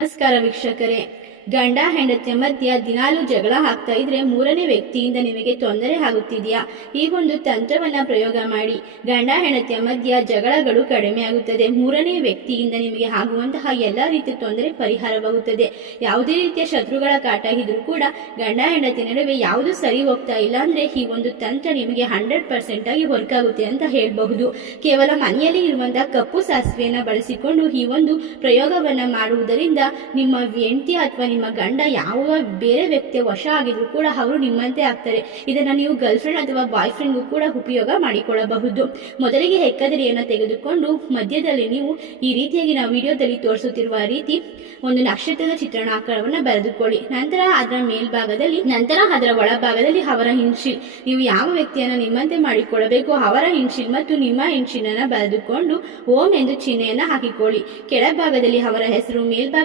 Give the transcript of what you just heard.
ನಮಸ್ಕಾರ ವೀಕ್ಷಕರೇ. ಗಂಡ ಹೆಂಡತಿಯ ಮಧ್ಯ ದಿನಾಲು ಜಗಳ ಆಗ್ತಾ ಇದ್ರೆ ಮೂರನೇ ವ್ಯಕ್ತಿಯಿಂದ ನಿಮಗೆ ತೊಂದರೆ ಆಗುತ್ತಿದೆಯಾ? ಈ ಒಂದು ತಂತ್ರವನ್ನ ಪ್ರಯೋಗ ಮಾಡಿ. ಗಂಡ ಹೆಂಡತಿಯ ಮಧ್ಯ ಜಗಳಗಳು ಕಡಿಮೆ ಆಗುತ್ತದೆ. ಮೂರನೇ ವ್ಯಕ್ತಿಯಿಂದ ನಿಮಗೆ ಆಗುವಂತಹ ಎಲ್ಲ ರೀತಿಯ ತೊಂದರೆ ಪರಿಹಾರವಾಗುತ್ತದೆ. ಯಾವುದೇ ರೀತಿಯ ಶತ್ರುಗಳ ಕಾಟ ಇದ್ರೂ ಕೂಡ ಗಂಡ ಹೆಂಡತಿ ನಡುವೆ ಯಾವುದು ಸರಿ ಹೋಗ್ತಾ ಇಲ್ಲ ಅಂದ್ರೆ ಈ ಒಂದು ತಂತ್ರ ನಿಮಗೆ 100% ಆಗಿ ವರ್ಕ್ ಆಗುತ್ತೆ ಅಂತ ಹೇಳಬಹುದು. ಕೇವಲ ಮನೆಯಲ್ಲಿ ಇರುವಂತಹ ಕಪ್ಪು ಸಾಸಿವೆಯನ್ನ ಬಳಸಿಕೊಂಡು ಈ ಒಂದು ಪ್ರಯೋಗವನ್ನ ಮಾಡುವುದರಿಂದ ನಿಮ್ಮ ಹೆಂಡತಿ ಅಥವಾ ನಿಮ್ಮ ಗಂಡ ಯಾವ ಬೇರೆ ವ್ಯಕ್ತಿಯ ವಶ ಆಗಿದ್ರು ಕೂಡ ಅವರು ನಿಮ್ಮಂತೆ ಆಗ್ತಾರೆ. ಇದನ್ನ ನೀವು ಗರ್ಲ್ ಫ್ರೆಂಡ್ ಅಥವಾ ಬಾಯ್ ಫ್ರೆಂಡ್ಗೂ ಕೂಡ ಉಪಯೋಗ ಮಾಡಿಕೊಳ್ಳಬಹುದು. ಮೊದಲಿಗೆ ಹೆಕ್ಕದರಿಯನ್ನು ತೆಗೆದುಕೊಂಡು ಮಧ್ಯದಲ್ಲಿ ನೀವು ಈ ರೀತಿಯಾಗಿ ನಾವು ವಿಡಿಯೋದಲ್ಲಿ ತೋರಿಸುತ್ತಿರುವ ರೀತಿ ಒಂದು ನಕ್ಷತ್ರದ ಚಿತ್ರಣ ಆಕಾರವನ್ನು ಬರೆದುಕೊಳ್ಳಿ. ನಂತರ ಅದರ ಒಳಭಾಗದಲ್ಲಿ ಅವರ ಇನ್ಶಿಲ್, ನೀವು ಯಾವ ವ್ಯಕ್ತಿಯನ್ನು ನಿಮ್ಮಂತೆ ಮಾಡಿಕೊಳ್ಳಬೇಕು ಅವರ ಇನ್ಶಿಲ್ ಮತ್ತು ನಿಮ್ಮ ಇನ್ಶಿಲ್ ಅನ್ನ ಬರೆದುಕೊಂಡು ಓಂ ಎಂದು ಚಿಹ್ನೆಯನ್ನ ಹಾಕಿಕೊಳ್ಳಿ. ಕೆಳಭಾಗದಲ್ಲಿ ಅವರ ಹೆಸರು, ಮೇಲ್ಭಾಗದಲ್ಲಿ